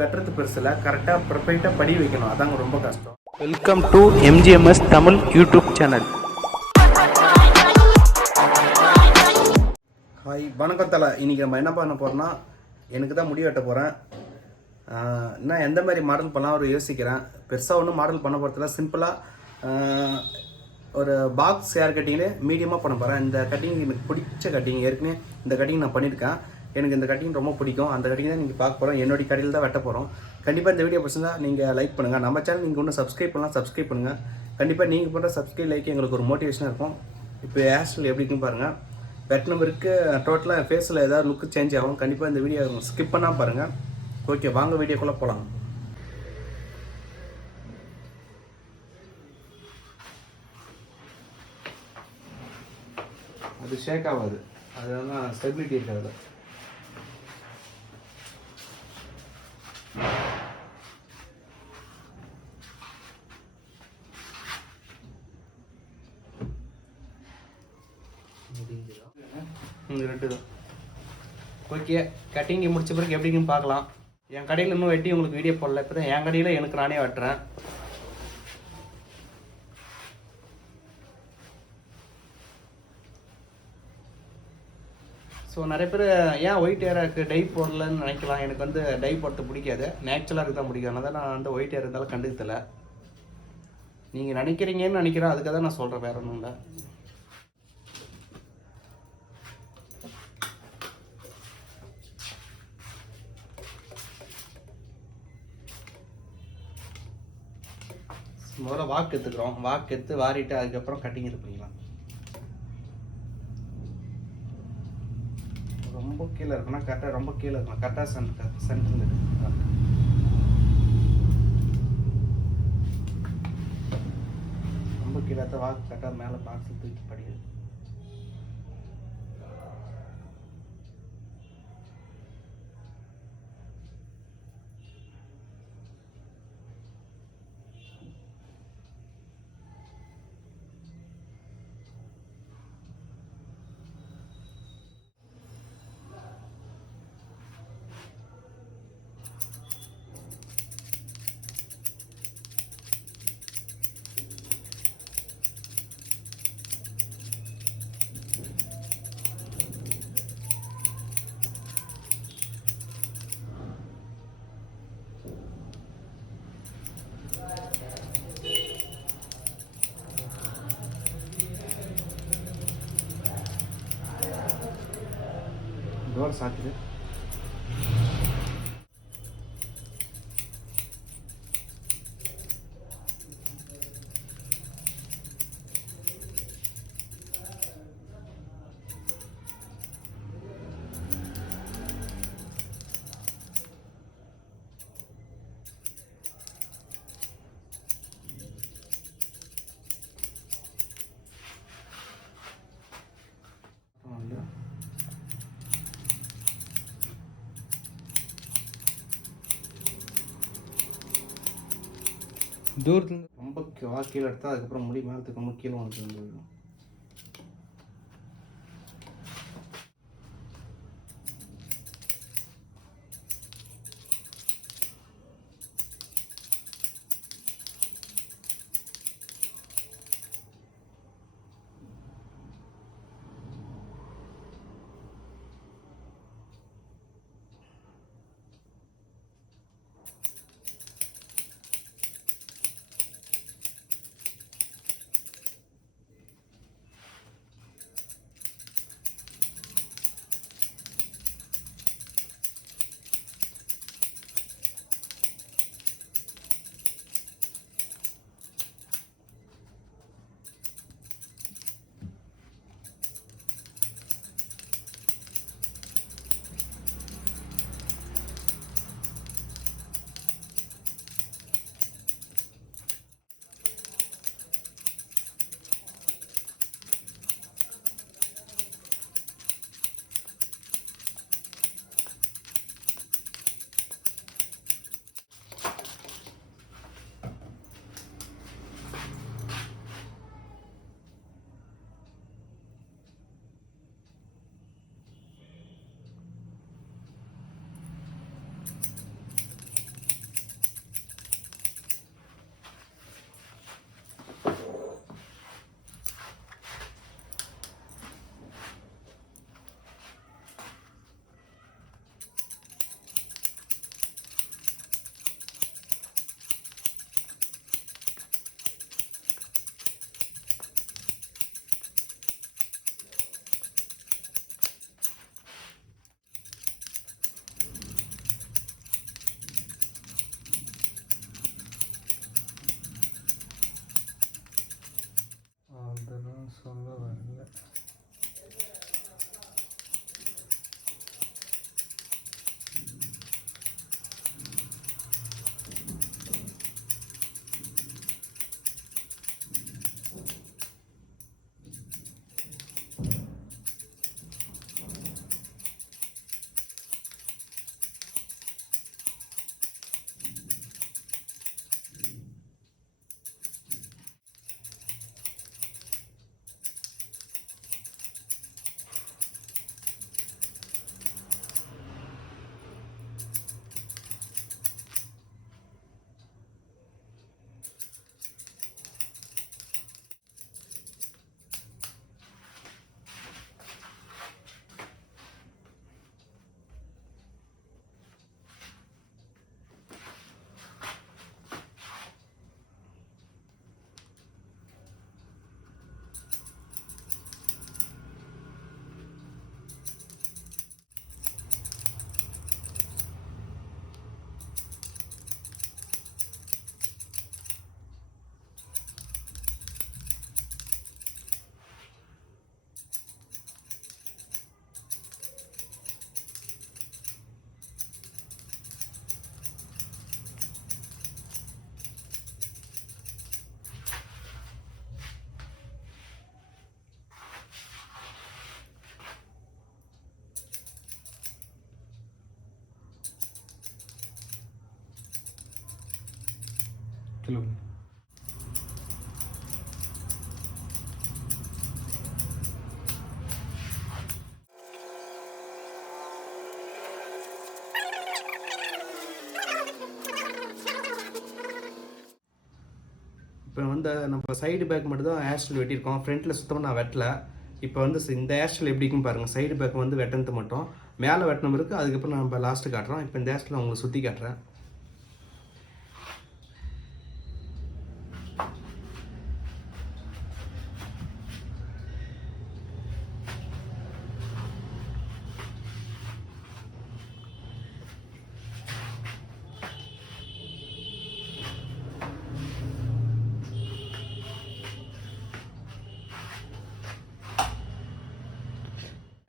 வெட்டுறது பெருசில் கரெக்டாக ப்ரொஃபைட்டாக படி வைக்கணும், அதாங்க ரொம்ப கஷ்டம். Welcome to MGMS Tamil YouTube channel. Hi, வணக்கம் தலை. இன்றைக்கி நம்ம என்ன பண்ண போகிறோன்னா, எனக்கு தான் முடி வெட்ட போகிறேன். நான் எந்த மாதிரி மாடல் பண்ணலாம் ஒரு யோசிக்கிறேன். பெருசாக ஒன்றும் மாடல் பண்ண போகிறதுல சிம்பிளாக ஒரு பாக்ஸ் ஹேர் கட்டிங்கு மீடியமாக பண்ண போகிறேன். இந்த கட்டிங் எனக்கு பிடிச்ச கட்டிங். ஏற்கனவே இந்த கட்டிங் நான் பண்ணியிருக்கேன். எனக்கு இந்த கட்டிங் ரொம்ப பிடிக்கும். அந்த கட்டிங் தான் நீங்கள் பார்க்க போகிறோம். என்னுடைய கடையில் தான் வெட்ட போகிறோம். கண்டிப்பாக இந்த வீடியோ பிடிச்சிருந்தா நீங்கள் லைக் பண்ணுங்கள். நம்ம சேனல் நீங்கள் ஒன்றும் சப்ஸ்கிரைப் பண்ணலாம், சப்ஸ்கிரைப் பண்ணுங்கள். கண்டிப்பாக நீங்கள் பண்ணுற சப்ஸ்கிரைப் லைக் எங்களுக்கு ஒரு மோட்டிவேஷனாக இருக்கும். இப்போ ஹேர் ஸ்டைல் எப்படி இருக்குன்னு பாருங்கள். வெட் நம்பருக்கு டோட்டலாக ஃபேஸில் ஏதாவது லுக்கு சேஞ்ச் ஆகும். கண்டிப்பாக இந்த வீடியோ ஸ்கிப் பண்ணால் பாருங்கள். ஓகே, வாங்க வீடியோக்குள்ளே போகலாம். அது ஷேக் ஆகாது, அதெல்லாம் ஸ்டெபிலிட்டி இருக்காது. ரெண்டு தான். ஓகே, கட்டிங்கி முடிச்ச பிறகு எப்படின்னு பார்க்கலாம். என் கடையில் இன்னும் வெட்டி உங்களுக்கு வீடியோ போடல. இப்போ தான் என் கடையில் எனக்கு நானே வெட்டுறேன். ஸோ நிறைய பேர் ஏன் ஒயிட் ஹேருக்கு டை போடலன்னு நினைக்கலாம். எனக்கு வந்து டை போட்டு பிடிக்காது, நேச்சுரலாக இருக்க தான் பிடிக்கும். அதனால் நான் வந்து ஒயிட் ஹேர் இருந்தாலும் கண்டுக்கல. நீங்கள் நினைக்கிறீங்கன்னு நினைக்கிறேன், அதுக்காக தான் நான் சொல்கிறேன், வேறு ஒன்றும் இல்லை. முதல்ல வாக்கு எடுத்துக்கிறோம். வாக்கு எடுத்து வாரிட்டு அதுக்கப்புறம் கட்டிங் இது பண்ணிக்கலாம். ரொம்ப கீழே இருக்குன்னா கரெக்டாக, ரொம்ப கீழே இருக்கணும் கரெக்டாக சென்டரில் இருக்கு. ரொம்ப கீழே தான் வாக்கு கரெக்டாக மேலே பாக்ஸில் தூக்கி படிக்குது. டோர் சாத்துது. தூரத்துலேருந்து ரொம்ப கீழே எடுத்தால் அதுக்கப்புறம் முடி மேலத்துக்கு ரொம்ப கீழே வந்துடும். சொல்லுங்க. இப்போ வந்து நம்ம சைடு பேக் மட்டும் தான் ஹேர் ஸ்டைல் வெட்டியிருக்கோம். ஃப்ரண்ட்டில் சுத்தமாக நான் வெட்டல. இப்போ வந்து இந்த ஹேர் ஸ்டைல் எப்படி இருக்குன்னு பாருங்கள். சைடு பேக் வந்து வெட்டினது மட்டும் மேலே வெட்டின இருக்குது. அதுக்கப்புறம் நம்ம லாஸ்ட்டு காட்டுறோம். இப்போ இந்த ஹேர் ஸ்டைல் உங்களுக்கு சுற்றி காட்டுறேன்.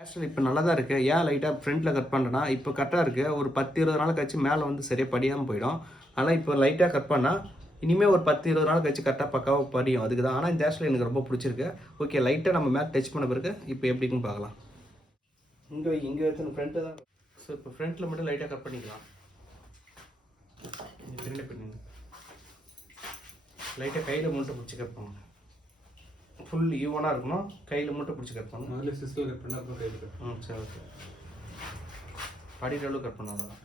ஆக்சுவலி இப்போ நல்லா தான் இருக்குது. ஏன் லைட்டாக ஃப்ரண்ட்டில் கட் பண்ணுறேன்னா இப்போ கரெக்டாக இருக்குது. ஒரு 10-20 நாள் கழிச்சு மேலே வந்து சரியாக படியாமல் போயிடும். ஆனால் இப்போ லைட்டாக கட் பண்ணால் இனிமேல் ஒரு 10-20 நாள் கழிச்சு கரெக்டாக பக்காவாக படியும். அதுக்கு தான். ஆனால் இந்த ஹேர் எனக்கு ரொம்ப பிடிச்சிருக்கு. ஓகே, லைட்டாக நம்ம மேலே டச் பண்ண பிறகு இப்போ எப்படின்னு பார்க்கலாம். இங்கே வச்சு ஃப்ரண்ட்டு தான். ஸோ இப்போ ஃப்ரண்ட்டில் மட்டும் லைட்டாக கட் பண்ணிக்கலாம். பின்னாடி பண்ணிங்க லைட்டாக கையில் மட்டும் பிடிச்சி கட் பண்ணுங்க. ஃபுல் ஈவனாக இருக்கணும். கையில் மட்டும் பிடிச்சி கட் பண்ணணும். முதல்ல சிஸ்டர் கட் பண்ணால் அப்புறம் கையில் கட் ம், சரி, ஓகே. படிக்கிற அளவுக்கு கட் பண்ணால் தான்.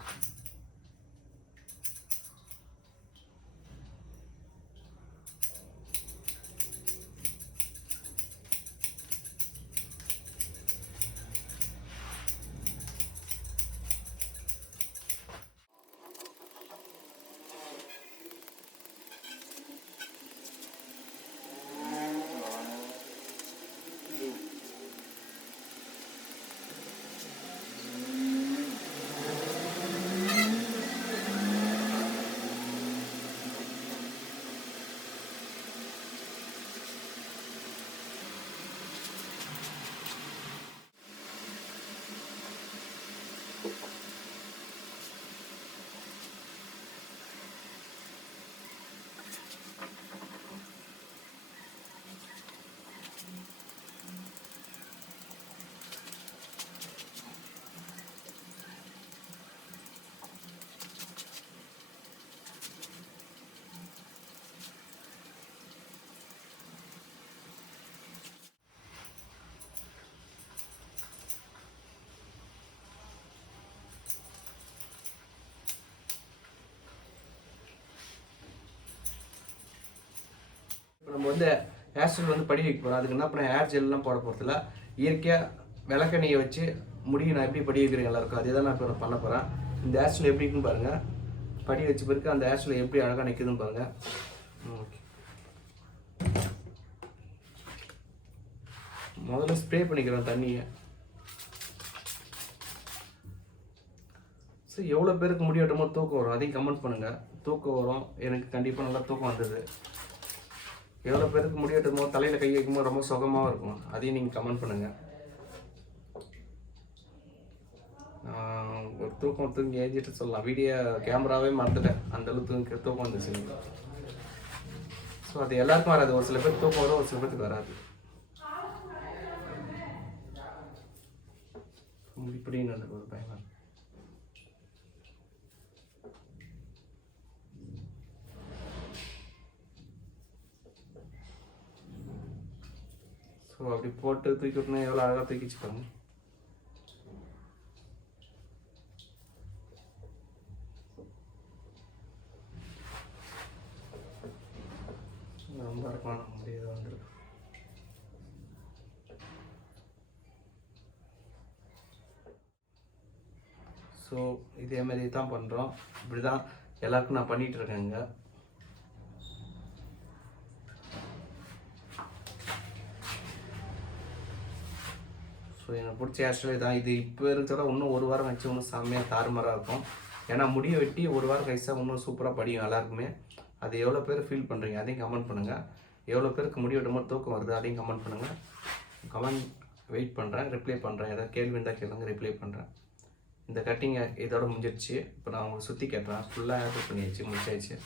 இப்போ நம்ம வந்து ஹேர் ஸ்டைல் வந்து படி வைக்க போகிறோம். அதுக்கு என்ன பண்ண ஹேர் ஜெல்லாம் போட போகிறதில்ல. இயற்கையாக விளக்கெண்ணையை வச்சு முடியை நான் எப்படி படி வைக்கிறேன் எல்லாருக்கும் அதே தான் நான் இப்போ பண்ண போகிறேன். இந்த ஹேர் ஸ்டைல் எப்படி இருக்குன்னு பாருங்கள். படி வச்ச பிறகு அந்த ஹேர் ஸ்டைல் எப்படி அழகாக நிற்குதுன்னு பாருங்கள். ஓகே, முதல்ல ஸ்ப்ரே பண்ணிக்கிறோம் தண்ணியை. ஸோ எவ்வளோ பேருக்கு முடி வெட்டும் போது தூக்கம் வரும் அதையும் கமெண்ட் பண்ணுங்கள். தூக்கம் வரும். எனக்கு கண்டிப்பாக நல்லா தூக்கம் வந்தது. எவ்வளோ பேருக்கு முடி வெட்டும் போது தலையில் கை வைக்கும்போது ரொம்ப சுகமாக இருக்கும் அதையும் நீங்கள் கமெண்ட் பண்ணுங்கள். ஒரு தூக்கம் தூங்கி ஏஞ்சிட்டு சொல்லலாம். வீடியோ கேமராவே மறந்துட்டேன். அந்தளவுக்கு தூக்கம் வந்துச்சு. ஸோ அது எல்லாருக்கும் வராது. ஒரு சில பேர் தூக்கம் வரும், ஒரு சில பேருக்கு வராது. இப்படின்னு வந்து ஒரு பயமா. ஸோ அப்படி போட்டு தூக்கி விட்டுனா எவ்வளோ அழகாக தூக்கிச்சு பாருங்க. ரொம்ப இருக்கலாம் முடியாது வந்து. ஸோ இதே மாதிரி தான் பண்ணுறோம். இப்படி தான் எல்லாருக்கும் நான் பண்ணிகிட்டு இருக்கேங்க. ஸோ எனக்கு பிடிச்ச ஹேர் ஸ்டைல் தான் இது. இப்போ இருக்கிறத இன்னும் ஒரு வாரம் கழிச்சு இன்னும் செம்மையாக தாறுமாறாக இருக்கும். ஏன்னா முடியை வெட்டி ஒரு வாரம் கழிச்சா இன்னும் சூப்பராக படியும் எல்லாருக்குமே. அது எவ்வளோ பேர் ஃபீல் பண்ணுறீங்க அதையும் கமெண்ட் பண்ணுங்கள். எவ்வளோ பேருக்கு முடி வெட்டும் போது தூக்கம் வருது அதையும் கமெண்ட் பண்ணுங்கள். கமெண்ட் வெயிட் பண்ணுறேன், ரிப்ளை பண்ணுறேன். ஏதாவது கேள்வி இருந்தால் கேளுங்க, ரிப்ளை பண்ணுறேன். இந்த கட்டிங்கை இதோட முடிஞ்சிடுச்சு. இப்போ நான் உங்களுக்கு சுற்றி கேட்டுறேன். ஃபுல்லாக ஹேர் கட் பண்ணியாச்சு, முடிச்சாச்சு.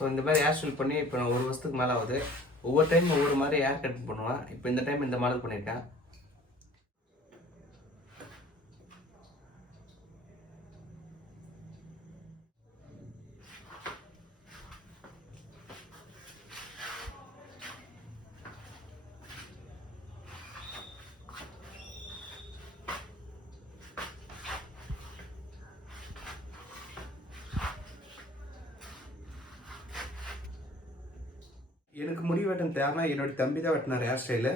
ஸோ இந்த மாதிரி ஹேர் ஸ்டைல் பண்ணி இப்போ நான் 1 வருஷத்துக்கு மேலே ஆகுது. ஒவ்வொரு டைம் ஒவ்வொரு மாதிரி ஹேர் கட் பண்ணுவேன். இப்போ இந்த டைம் இந்த மாடல் பண்ணியிருக்கேன். எனக்கு முடி வெட்டும் தேவை என்னோட தம்பி தான் வெட்டினார் ஹேர் ஸ்டைலு.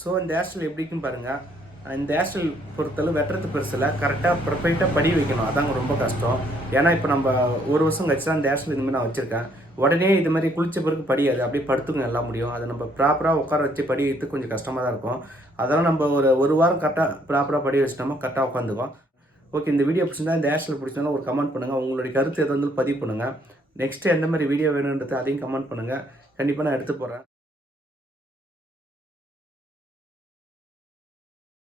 ஸோ இந்த ஹேர் ஸ்டைல் எப்படிக்கும் பாருங்கள். இந்த ஹேர் ஸ்டைல் பொறுத்தளவு வெட்டுறது பெருசில் கரெக்டாக ப்ரொஃபைட்டாக படி வைக்கணும். அதாங்க ரொம்ப கஷ்டம். ஏன்னா இப்போ நம்ம 1 வருஷம் கழிச்சு தான் இந்த ஹேர் ஸ்டைல் இனிமேல் நான் வச்சுருக்கேன். உடனே இது மாதிரி குளிச்ச பிறகு படியாது, அப்படியே படுத்துக்கும் எல்லாம் முடியும். அதை நம்ம ப்ராப்பராக உட்கார வச்சு படி வைத்து கொஞ்சம் கஷ்டமாக தான் இருக்கும். அதெல்லாம் நம்ம ஒரு வாரம் கரெக்டாக ப்ராப்பராக படி வச்சிட்டோமா கரெக்டாக உட்காந்துக்கும். ஓகே, இந்த வீடியோ பிடிச்சிருந்தா இந்த ஹேர் ஸ்டைல் பிடிச்சிருந்தா ஒரு கமெண்ட் பண்ணுங்கள். உங்களுடைய கருத்து எது வந்து பதிவு பண்ணுங்கள். நெக்ஸ்ட்டு எந்த மாதிரி வீடியோ வேணுன்றது அதையும் கமெண்ட் பண்ணுங்கள். கண்டிப்பாக நான் எடுத்து போகிறேன்.